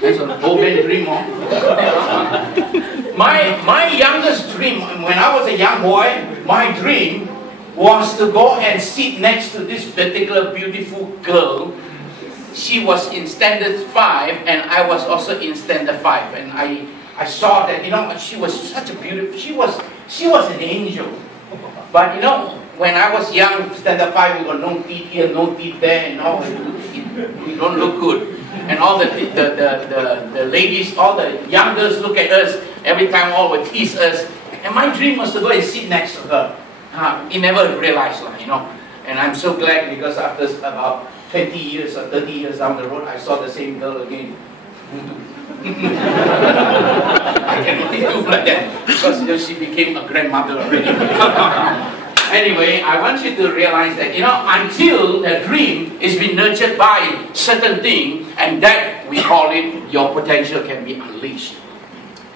That's an old man dream, huh? My youngest dream, when I was a young boy, my dream was to go and sit next to this particular beautiful girl. She was in standard 5 and I was also in standard 5, and I saw that, you know, she was such a beautiful, she was an angel. But you know, when I was young, standard 5, we got no teeth here, no teeth there, and all, we don't look good. And all the ladies, all the young girls look at us every time, all would tease us. And my dream was to go and sit next to her. He never realized, you know. And I'm so glad, because after about 20 years or 30 years down the road, I saw the same girl again. I can only do like that because, you know, she became a grandmother already. Anyway, I want you to realize that, you know, until the dream is been nurtured by certain thing, and that we call it your potential can be unleashed.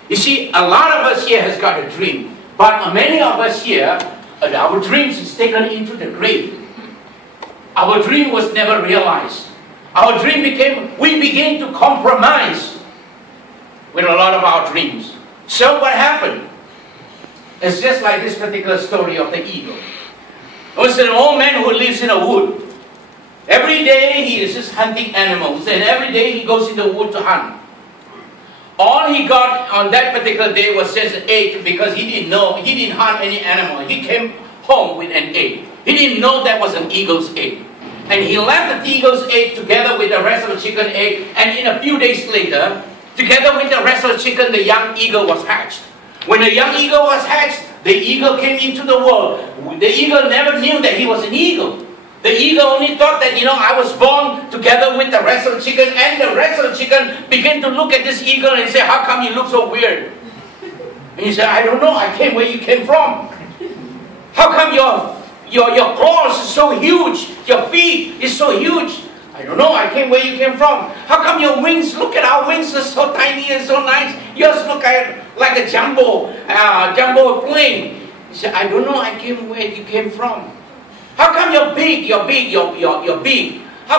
You see, a lot of us here has got a dream, but many of us here, our dreams is taken into the grave. Our dream was never realized. Our dream we began to compromise with a lot of our dreams. So what happened? It's just like this particular story of the eagle. It was an old man who lives in a wood. Every day he is just hunting animals, and every day he goes in the wood to hunt. All he got on that particular day was just an egg, because he didn't hunt any animal. He came home with an egg. He didn't know that was an eagle's egg. And he left the eagle's egg together with the rest of the chicken egg, and in a few days later, together with the rest of the chicken, the young eagle was hatched. When the young eagle was hatched, the eagle came into the world. The eagle never knew that he was an eagle. The eagle only thought that, you know, I was born together with the rest of the chicken, and the rest of the chicken began to look at this eagle and say, how come you look so weird? And he said, I don't know, I came where you came from. How come your claws are so huge, your feet is so huge? I don't know, I came where you came from. How come your wings, look at our wings, are so tiny and so nice. Yours look like a jumbo plane. He said, I don't know, I came where you came from. How come your beak, how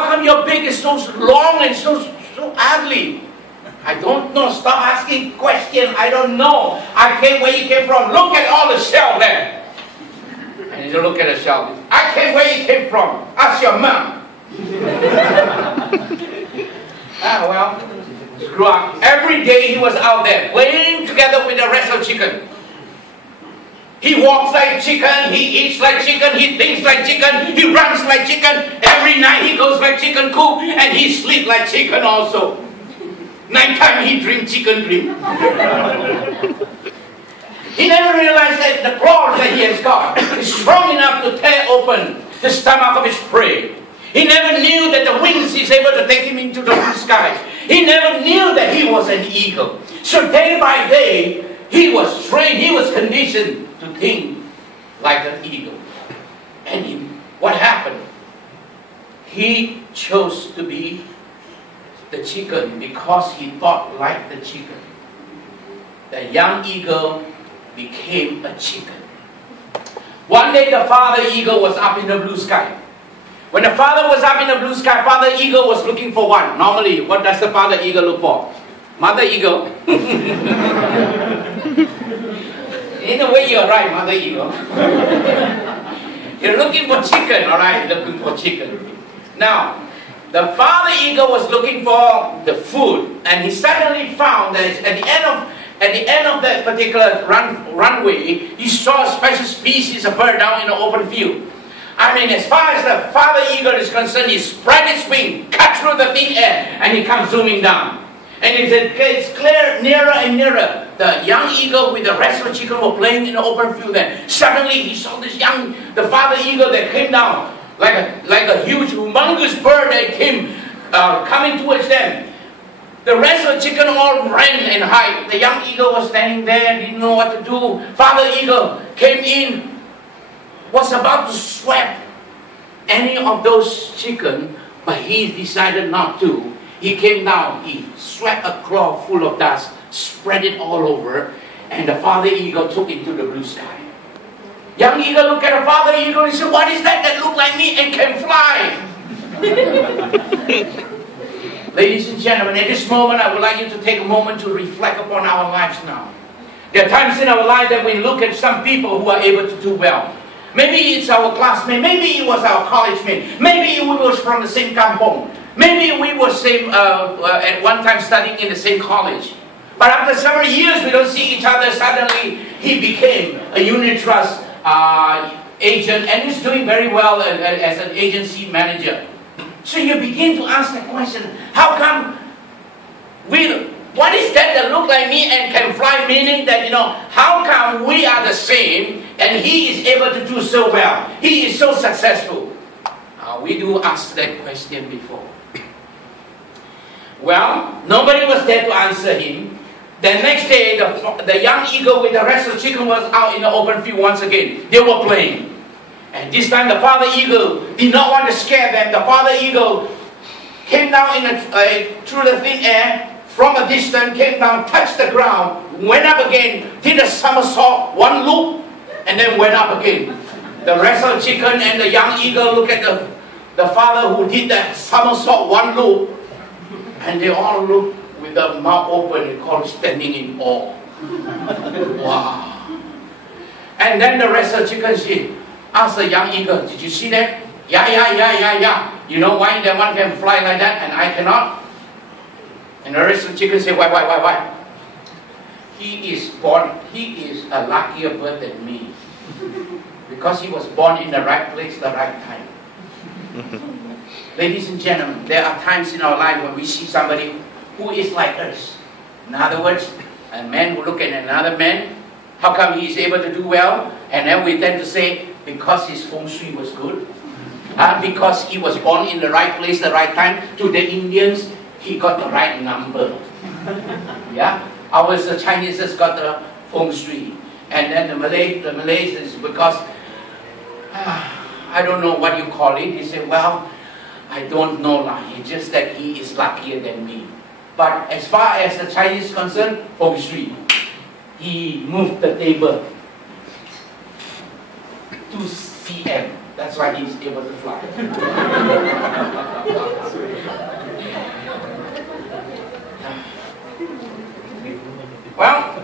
come your beak is so long and so ugly? I don't know, stop asking questions, I don't know. I came where you came from. Look at all the shell there. And he said, look at the shell. I came where you came from. Ask your mom. Well, screw up. Every day he was out there playing together with the rest of the chicken. He walks like chicken, he eats like chicken, he thinks like chicken, he runs like chicken. Every night he goes like chicken coop, and he sleeps like chicken also. Nighttime he dreams chicken dream. He never realized that the claws that he has got is strong enough to tear open the stomach of his prey. He never knew that the wings is able to take him into the blue sky. He never knew that he was an eagle. So day by day, he was trained, he was conditioned to think like an eagle. And what happened? He chose to be the chicken because he thought like the chicken. The young eagle became a chicken. One day the father eagle was up in the blue sky. When the father was up in the blue sky, father eagle was looking for one. Normally, what does the father eagle look for? Mother eagle. In a way, you're right, mother eagle. You're looking for chicken, all right? Looking for chicken. Now, the father eagle was looking for the food, and he suddenly found that at the end of that particular runway, he saw a special species of bird down in the open field. I mean, as far as the father eagle is concerned, he spread his wing, cut through the thin air, and he comes zooming down. And it's clear, nearer and nearer. The young eagle with the rest of the chicken were playing in the open field there. Suddenly, he saw the father eagle that came down like a huge, humongous bird that came coming towards them. The rest of the chicken all ran and hid. The young eagle was standing there, didn't know what to do. Father eagle came in, was about to swap any of those chicken, but he decided not to. He came down, he swept a claw full of dust, spread it all over, and the father eagle took it to the blue sky. Young eagle looked at the father eagle and said, what is that looked like me and can fly? Ladies and gentlemen, at this moment, I would like you to take a moment to reflect upon our lives now. There are times in our life that we look at some people who are able to do well. Maybe it's our classmate, maybe it was our college mate, maybe we was from the same kampong, maybe we were at one time studying in the same college. But after several years we don't see each other, suddenly he became a unit trust agent and he's doing very well as an agency manager. So you begin to ask the question, how come what is that look like me and can fly, meaning that, how come we are the same and he is able to do so well? He is so successful. We do ask that question before. Well, nobody was there to answer him. The next day, the young eagle with the rest of the chicken was out in the open field once again. They were playing. And this time the father eagle did not want to scare them. The father eagle came down through the thin air, from a distance, came down, touched the ground, went up again, did a somersault, one loop, and then went up again. The rest of the chicken and the young eagle look at the father who did that somersault, one loop, and they all look with their mouth open and called standing in awe. Wow. And then the rest of the chicken asked the young eagle, did you see that? Yeah. You know why that one can fly like that and I cannot? And the rest of the chicken say, why? He is a luckier bird than me. Because he was born in the right place, the right time. Ladies and gentlemen, there are times in our life when we see somebody who is like us. In other words, a man who look at another man, how come he is able to do well? And then we tend to say, because his feng shui was good. Because he was born in the right place, the right time. To the Indians, he got the right number. Yeah? Ours, the Chinese, has got the feng shui. And then the Malays is because, I don't know what you call it. He said, well, I don't know lah. It's just that he is luckier than me. But as far as the Chinese is concerned, feng shui. He moved the table 2 cm. That's why he's able to fly. Well,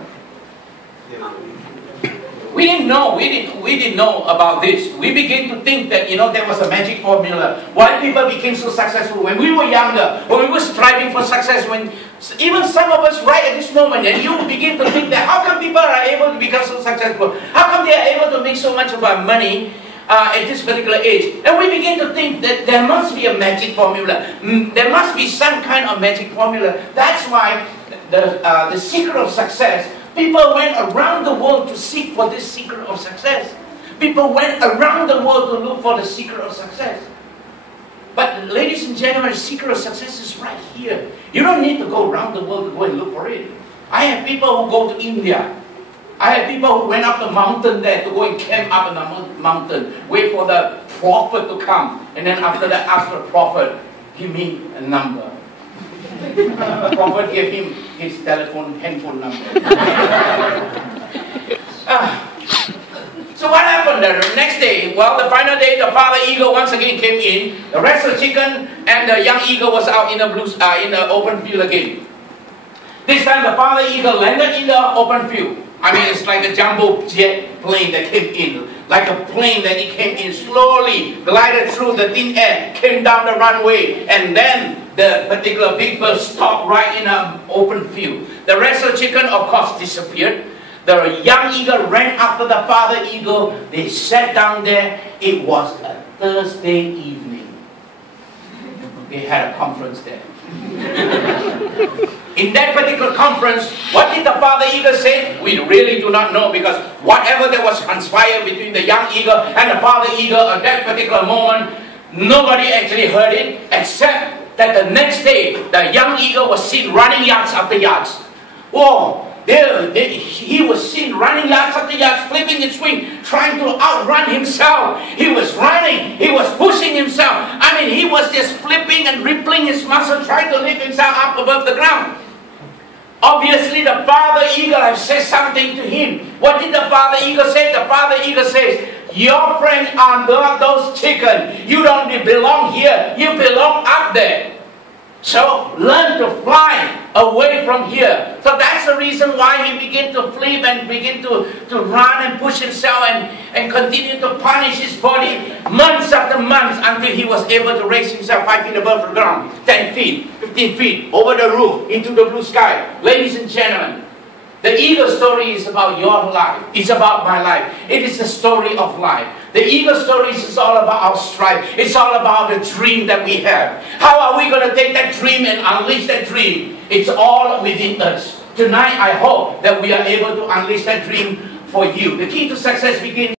we didn't know about this. We began to think that there was a magic formula. Why people became so successful when we were younger, when we were striving for success, when even some of us right at this moment, and you begin to think that how come people are able to become so successful? How come they are able to make so much of our money at this particular age? And we begin to think that there must be a magic formula. There must be some kind of magic formula. That's why the secret of success, people went around the world to seek for this secret of success. People went around the world to look for the secret of success. But ladies and gentlemen, the secret of success is right here. You don't need to go around the world to go and look for it. I have people who go to India. I have people who went up the mountain there to go and camp up in the mountain, wait for the prophet to come, and then after that ask the prophet, give me a number. The prophet gave him his handphone number. So what happened the next day? Well, the final day, the father eagle once again came in. The rest of the chicken and the young eagle was out in the open field again. This time the father eagle landed in the open field. I mean, it's like a jumbo jet plane that came in. Like a plane that it came in slowly, glided through the thin air, came down the runway, and then the particular big bird stopped right in an open field. The rest of the chicken, of course, disappeared. The young eagle ran after the father eagle. They sat down there. It was a Thursday evening. They had a conference there. In that particular conference, what did the father eagle say? We really do not know, because whatever that was conspired between the young eagle and the father eagle at that particular moment, nobody actually heard it, except that the next day, the young eagle was seen running yards after yards. Whoa! He was seen running yards after yards, flipping his wing, trying to outrun himself. He was running, he was pushing himself. I mean, he was just flipping and rippling his muscle, trying to lift himself up above the ground. Obviously, the father eagle has said something to him. What did the father eagle say? The father eagle says, your friends are not those chickens. You don't belong here. You belong up there. So learn to fly away from here. So that's the reason why he began to flip and begin to run and push himself and continue to punish his body months after months until he was able to raise himself 5 feet above the ground, 10 feet, 15 feet, over the roof, into the blue sky. Ladies and gentlemen, the eagle story is about your life. It's about my life. It is the story of life. The eagle story is all about our strive. It's all about the dream that we have. How are we going to take that dream and unleash that dream? It's all within us. Tonight, I hope that we are able to unleash that dream for you. The key to success begins